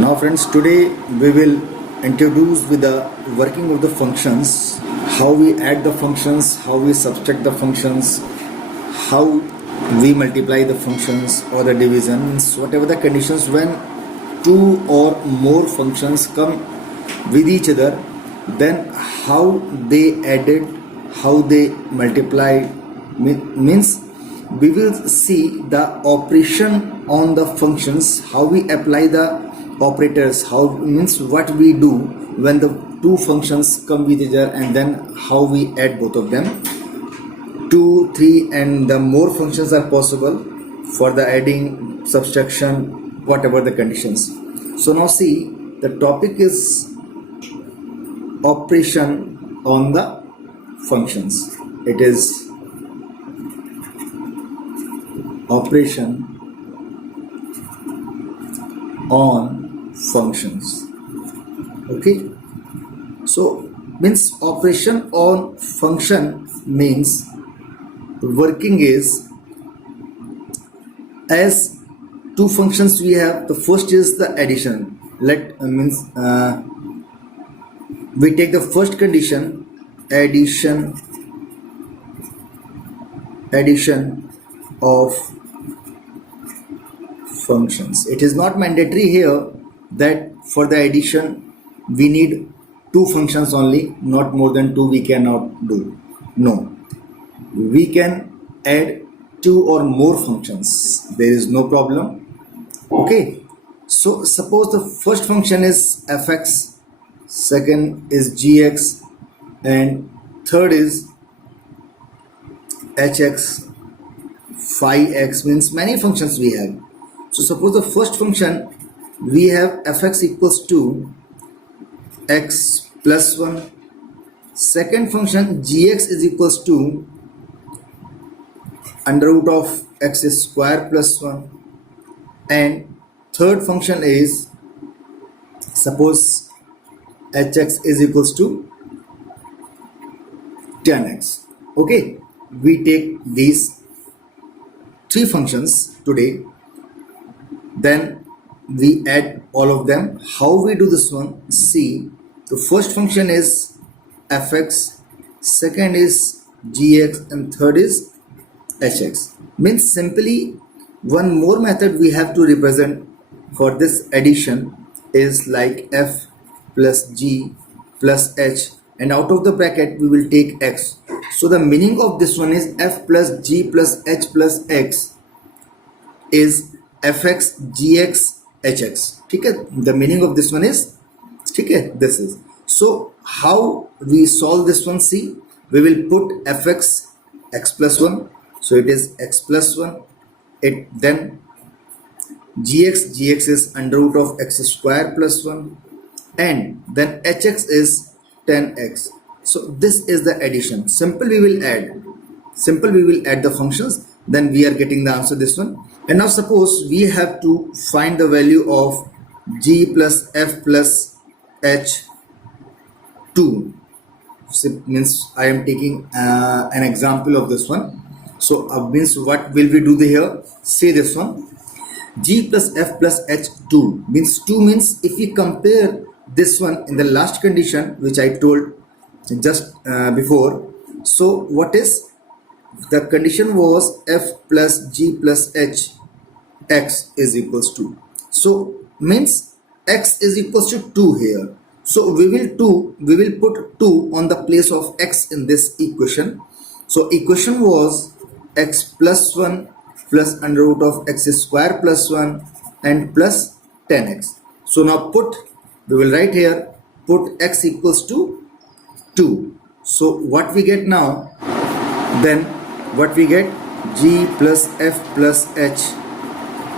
Now friends, today we will introduce with the working of the functions, how we add the functions, how we subtract the functions, how we multiply the functions or the divisions, whatever the conditions when two or more functions come with each other, then how they added, how they multiply, means we will see the operation on the functions, how we apply the operators, how means what we do when the two functions come with each other, and then how we add both of them. 2, 3 and the more functions are possible for the adding, subtraction, whatever the conditions. So now see, the topic is operation on the functions. It is operation on functions. Okay, so means operation on function means working is, as two functions we have. The first is the addition. We take the first condition, addition of functions. It is not mandatory here that for the addition we need two functions only, not more than two we cannot do. No, we can add two or more functions, there is no problem. Okay, so suppose the first function is fx, second is gx, and third is hx, phi x, means many functions we have. So suppose the first function we have fx equals to x plus 1, second function gx is equals to under root of x square plus 1, and third function is, suppose hx is equals to 10x. Okay, we take these three functions today, then we add all of them. How we do this one? See, the first function is fx, second is gx, and third is hx. Means simply one more method we have to represent for this addition is like f plus g plus h, and out of the bracket we will take x. So the meaning of this one is f plus g plus h plus x is fx gx hx. Okay, the meaning of this one is, okay, this is. So how we solve this one? See, we will put fx x plus 1, so it is x plus 1. Then gx is under root of x square plus 1, and then hx is 10x. So this is the addition. Simple we will add the functions, then we are getting the answer, this one. And now suppose we have to find the value of g plus f plus h 2. So means I am taking an example of this one. So means what will we do here? Say this one, g plus f plus h 2 means 2 means if we compare this one in the last condition which I told just before. So what is the condition? Was f plus g plus h x is equals to, so means x is equals to 2 here. So we will put 2 on the place of x in this equation. So equation was x plus 1 plus under root of x square plus 1 and plus 10x. So now we will write here, put x equals to 2. So what we get now? Then what we get? G plus f plus h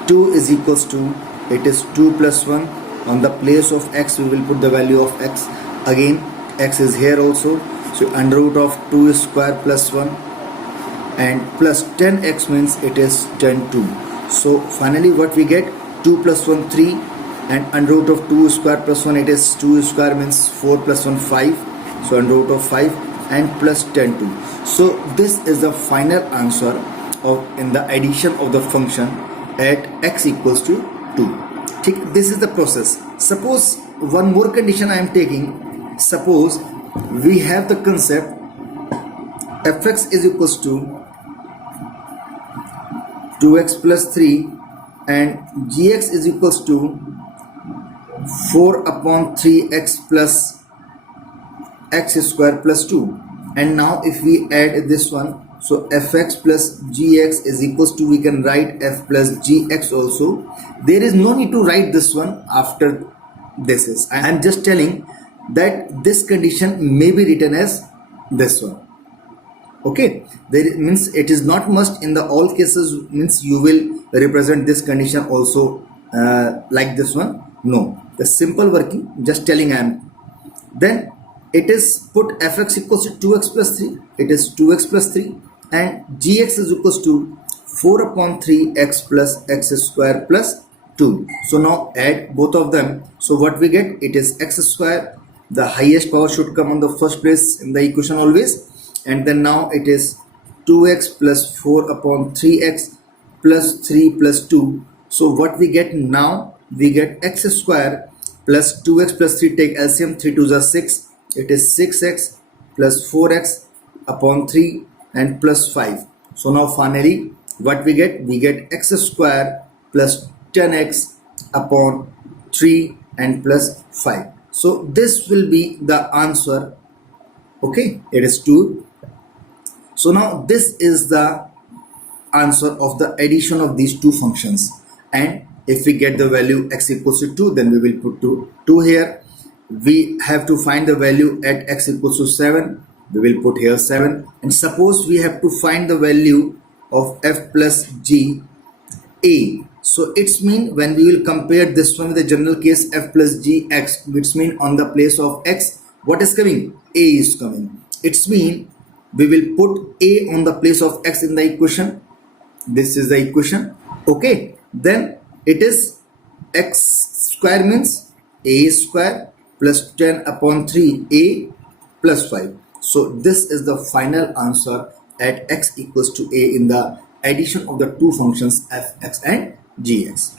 2 is equals to, it is 2 plus 1. On the place of x we will put the value of x. Again x is here also, so under root of 2 square plus 1 and plus 10x means it is 10 2. So finally what we get? 2 plus 1 3, and under root of 2 square plus 1, it is 2 square means 4 plus 1 5, so under root of 5 and plus 10 2. So this is the final answer of in the addition of the function at x equals to 2. ठीक, this is the process. Suppose one more condition I am taking. Suppose we have the concept fx is equals to 2x plus 3 and gx is equals to 4 upon 3x plus x square plus 2. And now if we add this one, so fx plus gx is equals to, we can write f plus gx also. There is no need to write this one after this. Is I am just telling that this condition may be written as this one. Okay, there means it is not must in the all cases means you will represent this condition also like this one. No, the simple working, just telling I am. Then it is put fx equals to 2x plus 3, it is 2x plus 3 and gx is equals to 4 upon 3x plus x square plus 2. So now add both of them. So what we get, it is x square, the highest power should come on the first place in the equation always, and then now it is 2x plus 4 upon 3x plus 3 plus 2. So what we get now, we get x square plus 2x plus 3, take LCM, 3 2s are 6, it is 6x plus 4x upon 3 and plus 5. So now finally what we get, x square plus 10x upon 3 and plus 5. So this will be the answer. Okay, it is 2. So now this is the answer of the addition of these two functions, and if we get the value x equals to 2, then we will put 2 here. We have to find the value at x equals to 7, we will put here 7. And suppose we have to find the value of f plus g a, so it's mean when we will compare this one with the general case f plus g x, which mean on the place of x what is coming, a is coming. It's mean we will put a on the place of x in the equation. This is the equation. Okay, then it is x square means a square plus 10 upon 3a plus 5. So this is the final answer at x equals to a in the addition of the two functions fx and gx.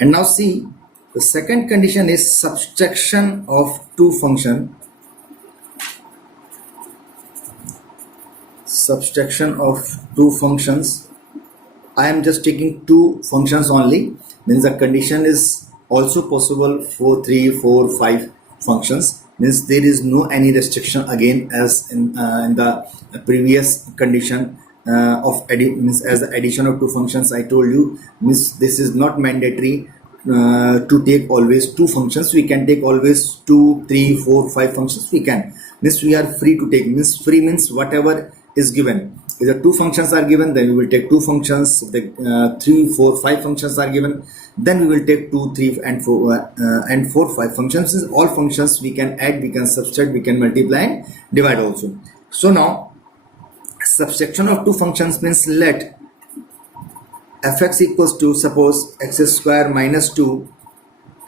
And now see, the second condition is subtraction of two functions. Subtraction of two functions. I am just taking two functions only, means the condition is also possible for 3, 4, 5 functions. Means there is no any restriction again as in the previous condition of means as the addition of two functions. I told you, means this is not mandatory to take always two functions. We can take always 2, 3, 4, 5 functions. We can, means we are free to take. Means free means whatever is given. If the two functions are given, then we will take two functions. If the 3, 4, 5 functions are given, then we will take 2, 3 and 4, 5 functions. All functions we can add, we can subtract, we can multiply and divide also. So now subtraction of two functions means let fx equals to, suppose x square minus 2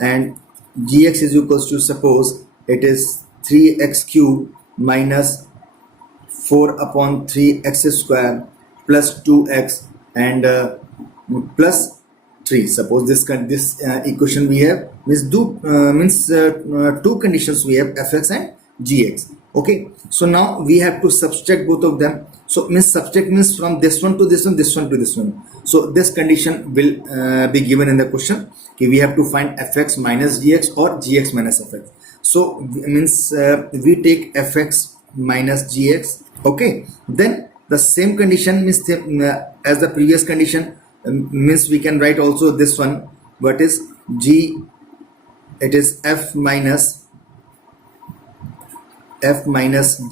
and gx is equals to, suppose it is 3x cube minus 4 upon 3x square plus 2x and plus 3. Suppose this equation we have means two conditions we have, fx and gx. Okay, so now we have to subtract both of them. So means subtract means from this one to this one, this one to this one. So this condition will be given in the question. Okay, we have to find fx minus gx or gx minus fx. So means we take fx minus gx. Okay, then the same condition means as the previous condition, means we can write also this one. What is g? It is f minus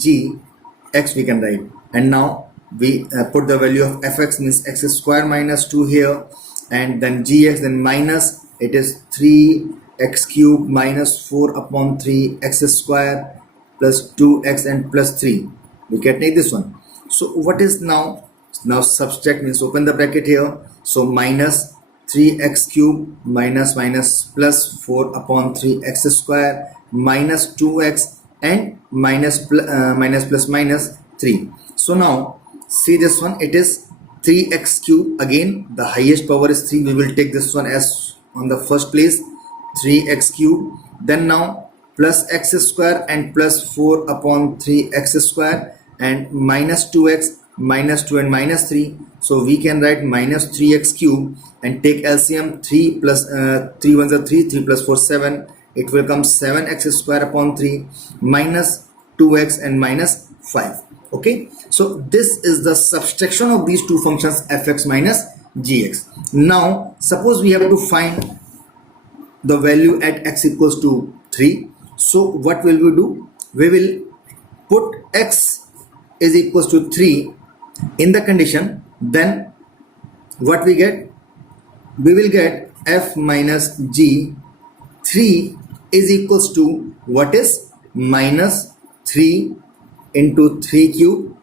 g x we can write. And now we put the value of fx means x square minus 2 here, and then gx, then minus it is 3x cube minus 4 upon 3x square plus 2x and plus 3. We can take this one. So what is now subtract means open the bracket here. So minus 3x cube minus plus 4 upon 3x square minus 2x and minus plus minus 3. So now see this one, it is 3x cube. Again the highest power is 3. We will take this one as on the first place, 3x cube. Then now plus x square and plus 4 upon 3x square and minus 2x, minus 2 and minus 3. So we can write minus 3x cube and take LCM. 3 plus 3 ones are 3, 3 plus 4 7. It will come 7x square upon 3 minus 2x and minus 5. Okay, so this is the subtraction of these two functions fx minus gx. Now suppose we have to find the value at x equals to 3. So what will we do? We will put x is equals to 3 in the condition. Then what we get? We will get f minus g. 3 is equals to what is? Minus 3 into 3 cube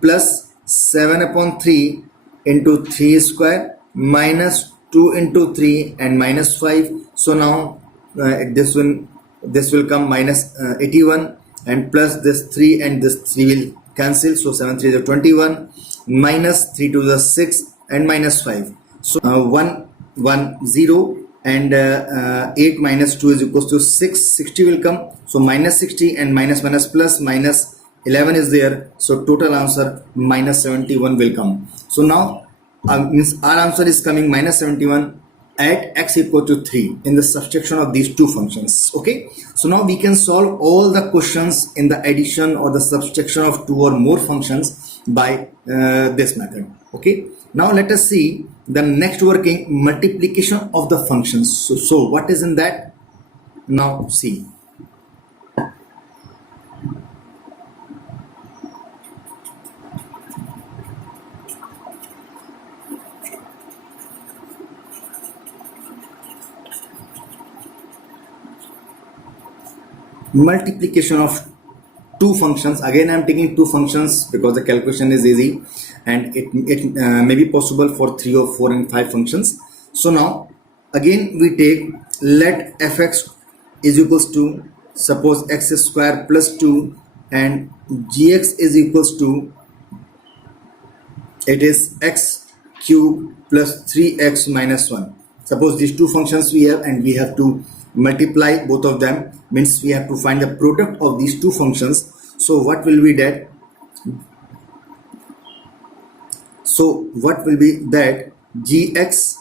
plus 7 upon 3 into 3 square minus 2 into 3 and minus 5. So now this will come minus 81 and plus this 3 and this 3 will cancel. So 7 3 is 21 minus 3 2 is 6 and minus 5. So 1 1 0 and 8 minus 2 is equals to 6. 60 will come. So minus 60 and minus minus plus minus 11 is there. So total answer minus 71 will come. So now means our answer is coming minus 71 at x equal to 3 in the subtraction of these two functions. Okay, so now we can solve all the questions in the addition or the subtraction of two or more functions by this method. Okay, now let us see the next working, multiplication of the functions. So what is in that? Now see. Multiplication of two functions. Again I am taking two functions because the calculation is easy and it may be possible for 3 or 4 and 5 functions. So now again we take, let fx is equals to, suppose x square plus 2 and gx is equals to, it is x cube plus 3x minus 1. Suppose these two functions we have and we have to multiply both of them, means we have to find the product of these two functions. So what will be that? So what will be that? Gx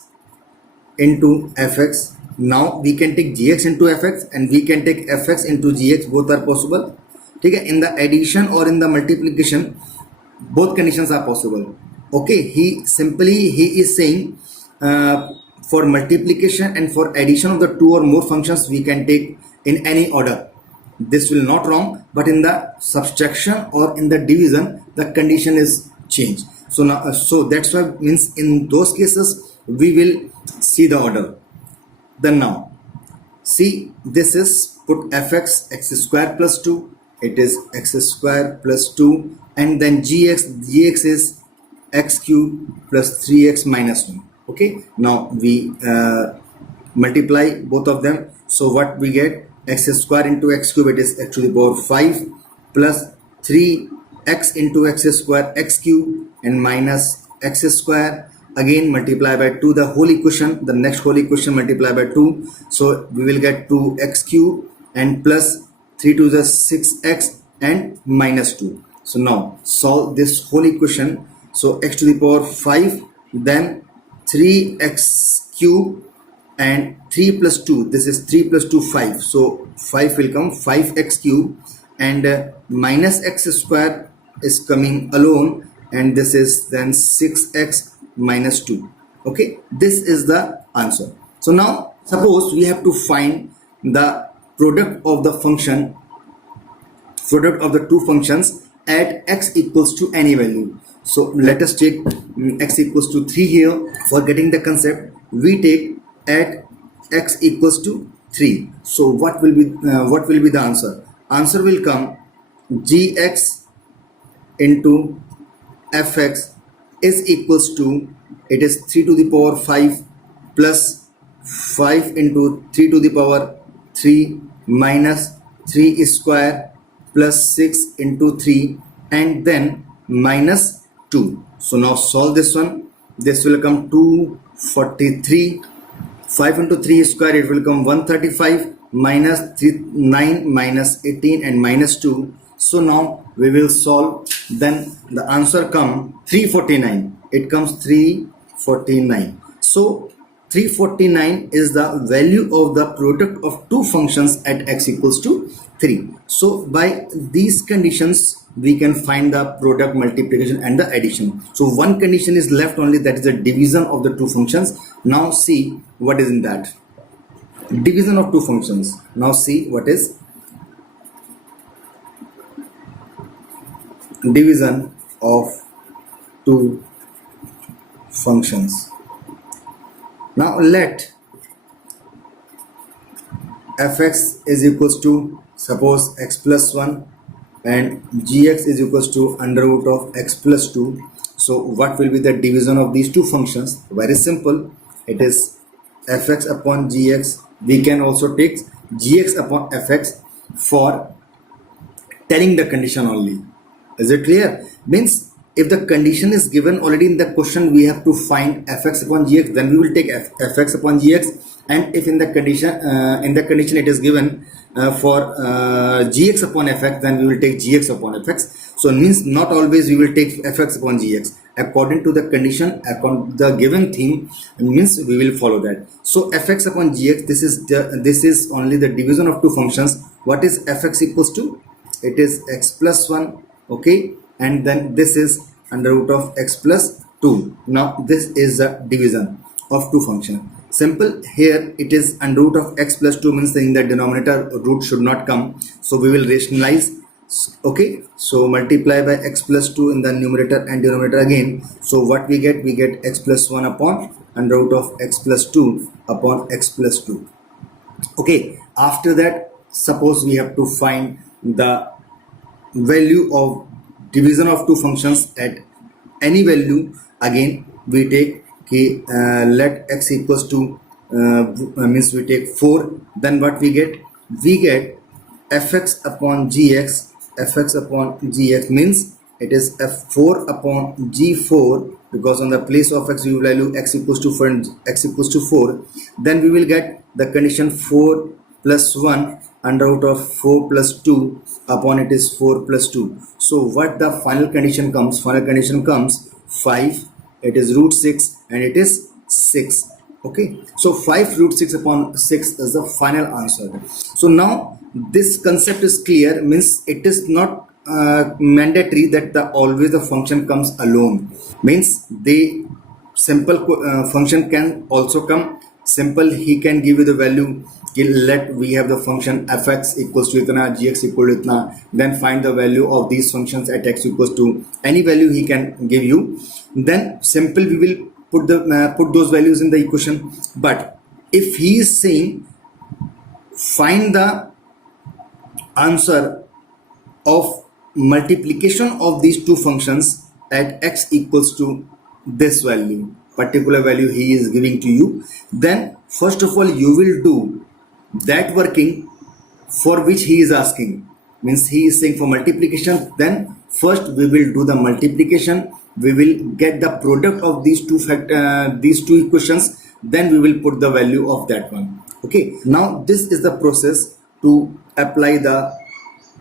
into fx. Now we can take gx into fx and we can take fx into gx. Both are possible. Okay, in the addition or in the multiplication, both conditions are possible. Okay, he is saying for multiplication and for addition of the two or more functions we can take in any order. This will not wrong, but in the subtraction or in the division the condition is changed. So now so that's why, means in those cases we will see the order. Then now see, this is put fx x square plus 2, it is x square plus 2 and then gx is x cube plus 3x minus 1. Okay, now we multiply both of them. So what we get? X square into x cube, it is x to the power 5 plus 3x into x square x cube and minus x square. Again multiply by 2 the whole equation, the next whole equation multiply by 2. So we will get 2x cube and plus 3 to the 6x and minus 2. So now solve this whole equation. So x to the power 5, then 3x cube and 3 plus 2, this is 3 plus 2 5, so 5 will come, 5x cube and minus x square is coming alone and this is then 6x minus 2. Okay, this is the answer. So now suppose we have to find the product of the function, product of the two functions at x equals to any value. So let us take x equals to 3 here. For getting the concept, we take at x equals to 3. So what will be the answer? Answer will come gx into fx is equals to, it is 3 to the power 5 plus 5 into 3 to the power 3 minus 3 square plus 6 into 3 and then minus 2. So now solve this one. This will come 243 5 into 3 square, it will come 135 minus 3, 9 minus 18 and minus 2. So now we will solve. Then the answer come 349. It comes 349. So 349 is the value of the product of two functions at x equals to 3. So by these conditions we can find the product, multiplication and the addition. So one condition is left only, that is the division of the two functions. Now see what is in that. Division of two functions. Now see what is division of two functions. Now let fx is equals to, suppose, x plus 1 and gx is equals to under root of x plus 2. So what will be the division of these two functions? Very simple. It is fx upon gx. We can also take gx upon fx for telling the condition only. Is it clear? Means if the condition is given already in the question, we have to find fx upon gx, then we will take fx upon gx. And if in the condition it is given for gx upon fx, then we will take gx upon fx. So it means not always we will take fx upon gx. According to the condition, according to the given theme, means we will follow that. So fx upon gx, this is only the division of two functions. What is fx equals to? It is x plus 1, okay, and then this is under root of x plus 2. Now this is the division of two functions. Simple. Here it is under root of x plus 2, means in the denominator root should not come, so we will rationalize. Okay, so multiply by x plus 2 in the numerator and denominator again. So what we get? We get x plus 1 upon under root of x plus 2 upon x plus 2. Okay, after that, suppose we have to find the value of division of two functions at any value. Again we take let x equals to means we take 4. Then what we get? We get fx upon gx. Fx upon gx means it is f4 upon g4, because on the place of x we will value x equals to 4 and x equals to 4. Then we will get the condition 4 plus 1 under root of 4 plus 2 upon it is 4 plus 2. So what the final condition comes? Final condition comes 5, it is root 6 and it is 6. Okay, so 5 root 6 upon 6 is the final answer. So now this concept is clear, means it is not mandatory that always the function comes alone. Means the simple function can also come. Simple, he can give you the value. Let we have the function fx equals to itna, gx equal to itna. Then find the value of these functions at x equals to any value he can give you. Then simple, we will put those values in the equation. But if he is saying find the answer of multiplication of these two functions at x equals to this value, particular value he is giving to you, then first of all you will do that working for which he is asking. Means he is saying for multiplication, then first we will do the multiplication, we will get the product of these two equations, then we will put the value of that one. Okay, now this is the process to apply the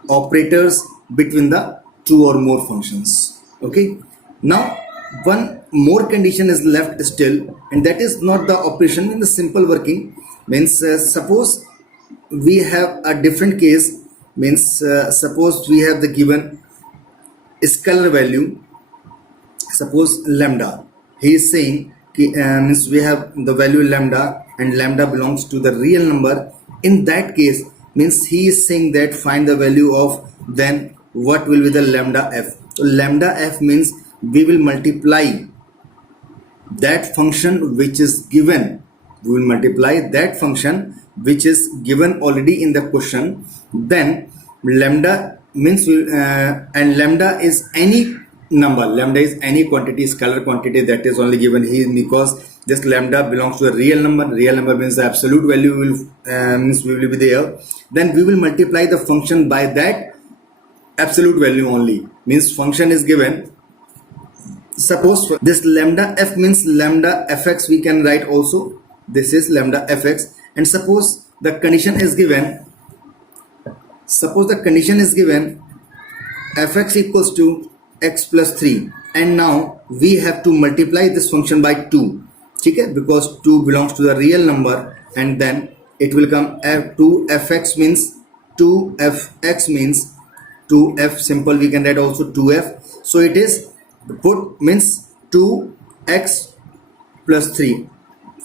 operators between the two or more functions. Okay, now one more condition is left still, and that is not the operation in the simple working. Means suppose we have a different case. Means suppose we have the given scalar value, suppose lambda. He is saying means we have the value lambda and lambda belongs to the real number. In that case, means he is saying that find the value of, then what will be the lambda f. So lambda f means we will multiply that function which is given. We will multiply that function which is given already in the question. Then lambda means and lambda is any number. Lambda is any quantity, scalar quantity that is only given here, because this lambda belongs to a real number. Real number means the absolute value will means we will be there. Then we will multiply the function by that absolute value only. Means function is given. Suppose this lambda f means lambda fx we can write also. this is lambda fx, and suppose the condition is given, fx equals to x plus 3, and now we have to multiply this function by 2, okay, because 2 belongs to the real number, and then it will come 2fx means 2f simple, we can write also 2f, so it is put means 2x plus 3,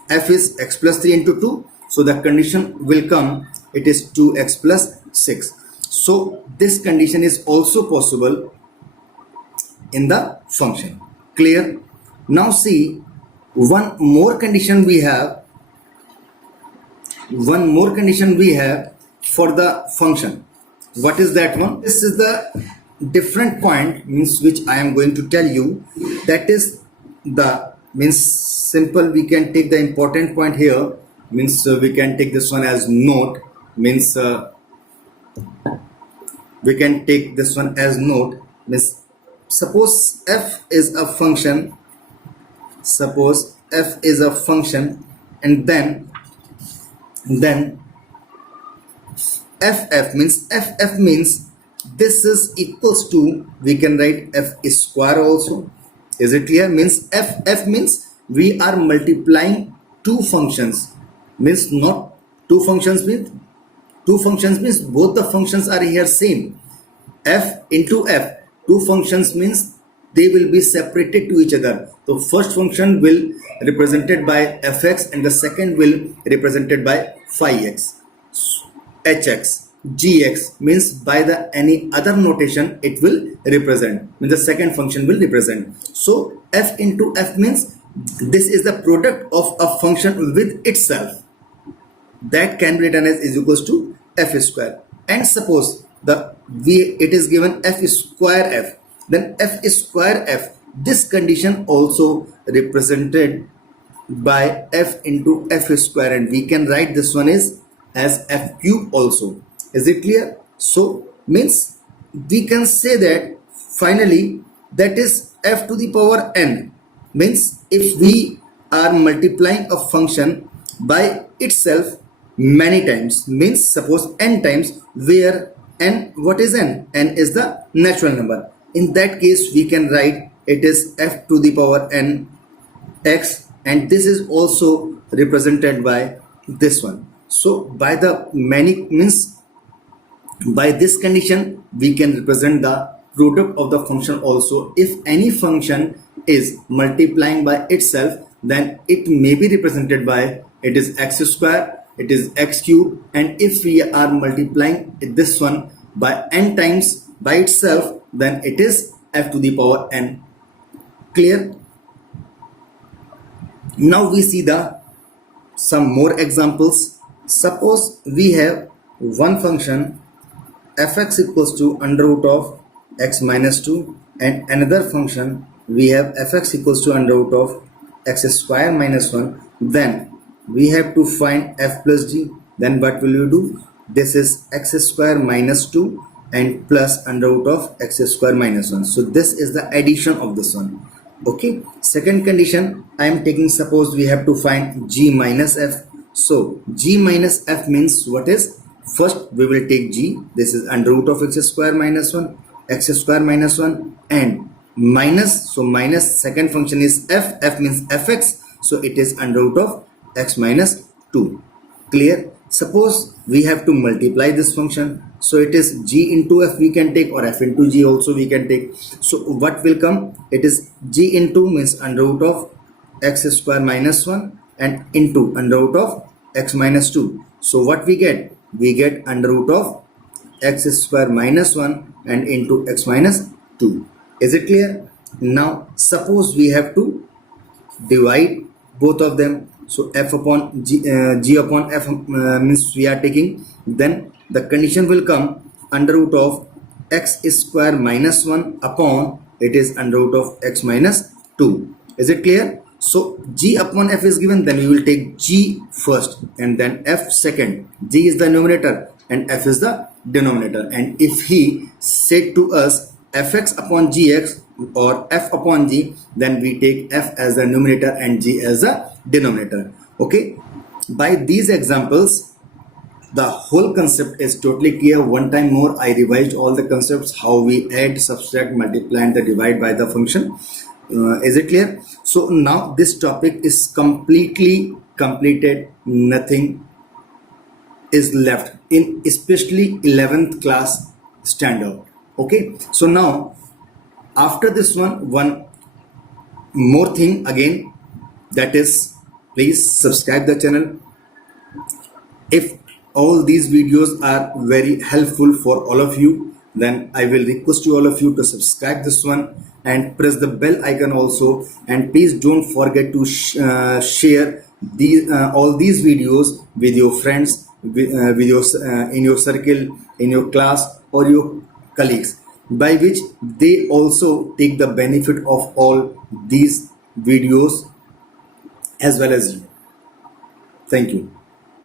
f is x plus 3 into 2, so the condition will come, it is 2x plus 6. So this condition is also possible in the function. Clear? Now see, one more condition we have for the function. What is that one? This is the different point, means which I am going to tell you, that is the means simple, we can take the important point here, means we can take this one as note, means we can take this one as note, means suppose f is a function, and then ff means this is equals to, we can write f square also. Is it clear? Means ff means we are multiplying two functions, means not two functions means both the functions are here same, f into f, two functions means they will be separated to each other. The first function will represented by fx and the second will represented by phi x, hx, gx means by the any other notation it will represent, means the second function will represent. So f into f means this is the product of a function with itself, that can be written as is equals to f square. And suppose it is given f square f, then f square f, this condition also represented by f into f square, and we can write this one is as f cube also. Is it clear? So means we can say that finally that is f to the power n, means if we are multiplying a function by itself many times, means suppose n times, where n, what is n? N is the natural number. In that case we can write it is f to the power n x, and this is also represented by this one. So by the many means by this condition we can represent the product of the function also. If any function is multiplying by itself, then it may be represented by it is x square, it is x cube, and if we are multiplying this one by n times by itself, then it is f to the power n. Clear? Now we see some more examples. Suppose we have one function fx equals to under root of x minus 2, and another function we have fx equals to under root of x square minus 1. Then we have to find f plus g. Then what will you do? This is x square minus 2 and plus under root of x square minus 1. So this is the addition of this one. Okay. Second condition I am taking, suppose we have to find g minus f. So g minus f means what is? First we will take g, this is under root of x square minus 1, and minus, so minus second function is f means fx, so it is under root of x minus 2. Clear? Suppose we have to multiply this function, so it is g into f we can take, or f into g also we can take. So what will come? It is g into means under root of x square minus 1 and into under root of x minus 2. So what we get? We get under root of x square minus 1 and into x minus 2. Is it clear? Now suppose we have to divide both of them. So f upon g upon f means we are taking, then the condition will come under root of x square minus 1 upon it is under root of x minus 2. Is it clear? So g upon f is given, then we will take g first and then f second. G is the numerator and f is the denominator. And if he said to us fx upon gx or f upon g, then we take f as the numerator and g as the denominator. Okay. by these examples, the whole concept is totally clear. One time more, I revised all the concepts, how we add, subtract, multiply, and the divide by the function. Is it clear? So now this topic is completely completed. Nothing is left in especially 11th class standard. Okay. So now after this one more thing again, that is, please subscribe the channel. If all these videos are very helpful for all of you, then I will request you all of you to subscribe this one and press the bell icon also, and please don't forget to share these all these videos with your friends, with your in your circle, in your class, or your colleagues, by which they also take the benefit of all these videos as well as you. Thank you.